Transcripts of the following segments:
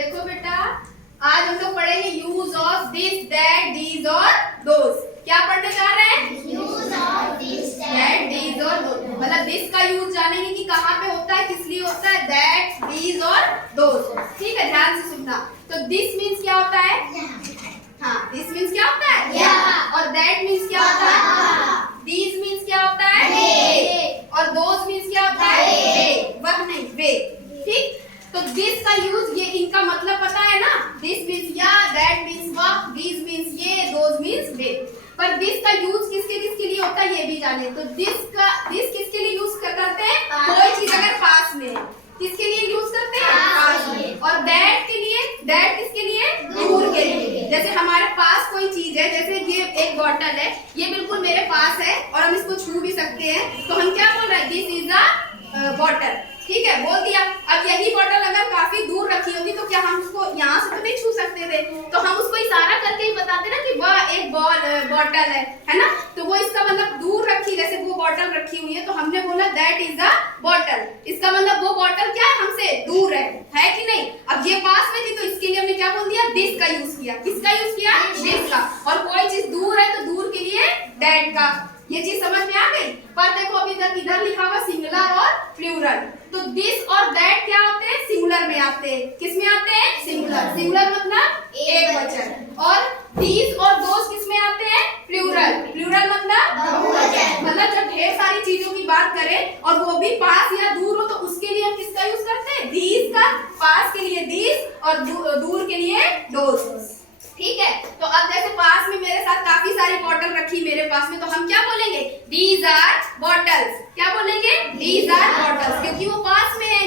देखो बेटा, आज हम लोग पढ़ेंगे use of this, that, these और दोस। क्या पढ़ने जा रहे हैं? Use of this, that, these और दोस। मतलब दिस का यूज जानेंगे कि कहाँ पे होता है, किस लिए होता है, दैट, दीज और दोस। ठीक है, ध्यान से सुनना। तो दिस मीन्स क्या होता है? हाँ, दिस मीन्स क्या होता है? Yeah. और दैट मीन्स क्या होता है? दीज मीन्स क्या होता है? They. और दोस मीन्स क्या होता है? They. वे, वह नहीं, वे। ठीक, तो दिस का यूज, ये इनका मतलब पता है ना? दिस मीन्स या, दैट मीन्स वह, दीज मीन्स ये, दोज मीन्स वे। पर दिस का यूज किसके किसके लिए होता है ये भी जाने। तो दिस किसके लिए यूज करते हैं? कोई चीज अगर पास में है, किसके लिए यूज करते हैं? पास में। और दैट के लिए, दैट किसके लिए? दूर के लिए। जैसे हमारे पास कोई चीज है, जैसे ये एक बॉटल है, ये बिल्कुल मेरे पास है और हम इसको छू भी सकते हैं, तो हम क्या बोल रहे हैं? This is a bottle. ठीक है, बोल दिया। अब यही बॉटल अगर काफी दूर रखी होती तो क्या हम उसको यहाँ से तो नहीं छू सकते थे, तो हम उसको इशारा करके ही बताते ना कि वह एक बॉटल है ना? तो वो इसका मतलब दूर रखी, जैसे वो बॉटल रखी हुई है तो हमने बोला दैट इज अ बॉटल। इसका मतलब वो बॉटल क्या है? हमसे दूर है कि नहीं? अब ये पास में थी तो इसके लिए हमने क्या बोल दिया? दिस का यूज किया। किसका यूज किया? दिस का। और कोई चीज दूर है तो दूर के लिए दैट का। ये चीज समझ में आ गई? पर देखो अभी तक इधर लिखा हुआ सिंगुलर और प्लूरल। तो दिस और दैट क्या होते हैं? सिंगुलर में आते हैं। किस में आते हैं? सिंगुलर। सिंगुलर मतलब एक वचन। और दीज और दोस किस में आते हैं? प्लूरल। प्लूरल मतलब बहुवचन। मतलब जब ढेर सारी चीजों की बात करें और वो भी पास या दूर हो तो उसके लिए हम किसका यूज करते हैं? दीज का। पास के लिए दीज और दूर के लिए दोस। ठीक है, तो अब जैसे पास में मेरे साथ काफी सारी बॉटल रखी मेरे पास में, तो हम क्या बोलेंगे? These are bottles. क्या बोलेंगे? दीज आर बॉटल्स, क्योंकि वो पास में है।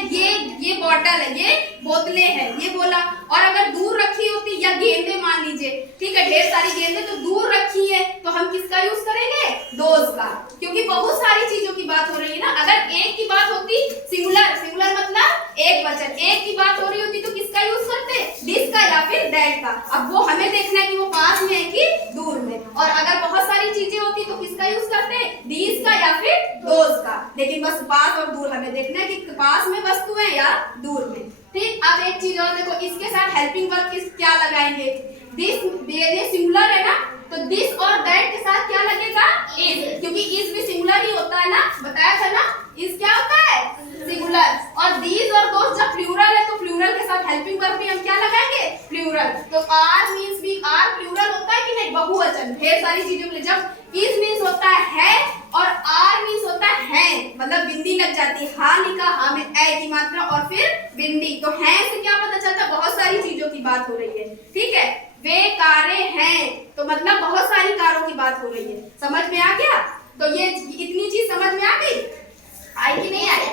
ये बॉटल है, ये बोतलें हैं, ये बोला। और अगर दूर रखी होती, या गेंदे मान लीजिए, ठीक है, ढेर सारी गेंदे तो दूर रखी है, तो हम किसका यूज करेंगे? दोज का, क्योंकि बहुत सारी चीजों की बात हो रही है ना। अगर एक की बात होती, सिंगुलर, सिंगुलर मतलब एक वचन, एक की बात हो रही होती तो किसका यूज करते? दिस का या फिर दैट का। अब वो हमें देखना है कि वो पास में है कि दूर में। और अगर बहुत सारी चीजें होती तो किसका यूज करते हैं? दीज का या फिर दोज का। लेकिन बस पास और दूर हमें देखना है कि पास में वस्तु है या दूर में। ठीक, अब एक चीज और देखो, इसके साथ हेल्पिंग वर्ब क्या लगाएंगे? दिस, ये सिंगुलर है ना, तो दिस और दैट के साथ क्या लगेगा? इज, क्योंकि इज भी सिंगुलर ही होता है ना, बताया था ना। इज क्या होता है? सिंगुलर। और दीज और दोस जब प्लूरल है तो प्लूरल के साथ हेल्पिंग वर्ब भी हम क्या लगाएंगे? प्लूरल। तो आर मींस भी, आर प्लूरल होता है कि नहीं? बहुवचन। ढेर सारी चीजों के लिए जब इज मींस होता है और आर मींस होता है, मतलब बिंदी लग जाती है। हा लिखा, हा में ए की मात्रा और फिर बिंदी, तो है से क्या पता चलता है? बहुत सारी चीजों की बात हो रही है। ठीक है, वे कारें हैं, तो मतलब बहुत सारी कारों की बात हो रही है। समझ में आ गया? तो ये इतनी चीज समझ में आ गई? आई कि नहीं आई?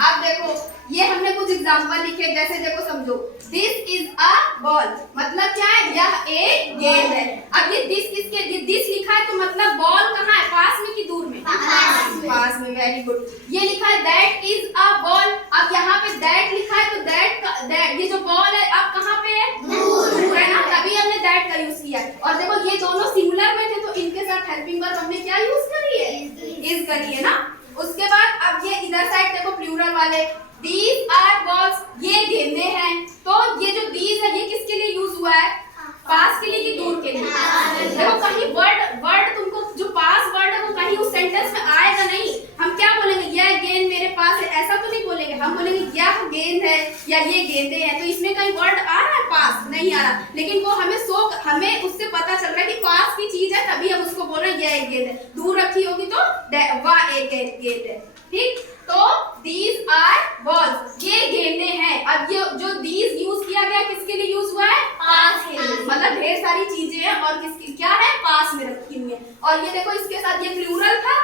अब देखो, ये हमने कुछ एग्जांपल लिखे, जैसे देखो समझो, दिस इज अ बॉल, मतलब क्या है? यह एक गेंद है। अब ये दिस किसके? दिस लिखा है तो मतलब बॉल कहाँ है? पास में कि दूर में? पास में। Very good. ये लिखा है दैट इज अ बॉल। अब यहाँ पे दैट लिखा है तो दैट ये जो बॉल है अब कहाँ पे है? दूर है ना, तभी हमने दैट का यूज किया। और देखो ये दोनों सिंगुलर में थे तो इनके साथ हेल्पिंग वर्ब हमने क्या यूज करी है? इज करी है ना। उसके बाद अब ये इधर साइड देखो, प्लूरल वाले, these are balls, ये गेंदे हैं। तो ये जो these है ये किसके लिए यूज हुआ है? पास के लिए कि दूर के लिए? देखो कहीं वर्ड तुमको जो पास वर्ड है वो कहीं उस सेंटेंस में आएगा नहीं। हम क्या बोलेंगे? यह गेंद मेरे पास है, ऐसा तो नहीं बोलेंगे। हम बोलेंगे यह गेंद है या ये गेंदे हैं। तो इसमें कहीं वर्ड आ रहा है? पास नहीं आ रहा, लेकिन वो हमें उससे पता चल रहा है कि पास की चीज है, तभी हम उसको बोल रहे हैं यह एक गेंद है। दूर रखी होगी तो वह एक गेंद है। ठीक, तो these are balls, ये गेंदे हैं। अब ये जो these यूज किया गया किसके लिए यूज हुआ है? पास के लिए, मतलब ढेर सारी चीजें हैं और किसकी क्या है? पास में रखी हुई है। और ये देखो इसके साथ ये प्लूरल था,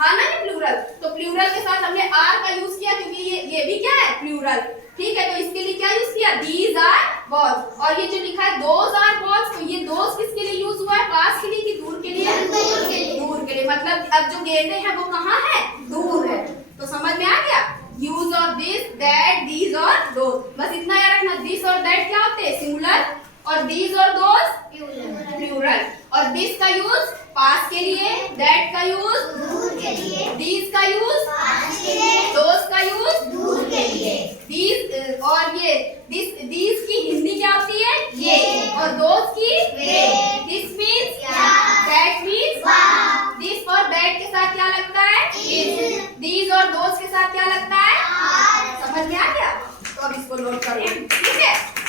हाँ ना, ये प्लूरल, तो प्लूरल के साथ हमने आर का यूज किया क्योंकि ये भी क्या है? प्लूरल। ठीक है, तो इसके लिए क्या यूज किया? these are balls। और ये जो लिखा है those are balls, तो ये those किसके लिए यूज हुआ है? पास के लिए कि दूर के लिए? दूर के लिए। मतलब अब जो गेंदे हैं वो कहाँ है? दूर है। तो समझ में आ गया? Use of this, that, these और दोस। बस इतना याद रखना, दिस और दैट क्या होते हैं? सिंगुलर, और दीज और दोस प्लूरल। और दिस का यूज पास के लिए, दैट का यूज दूर के लिए, दीज का यूज पास के लिए, दोस का यूज दूर के लिए। दीज और ये दीज की हिंदी साथ क्या लगता है? these और those के साथ क्या लगता है? समझ में आ गया? तो अब इसको नोट करें, ठीक है?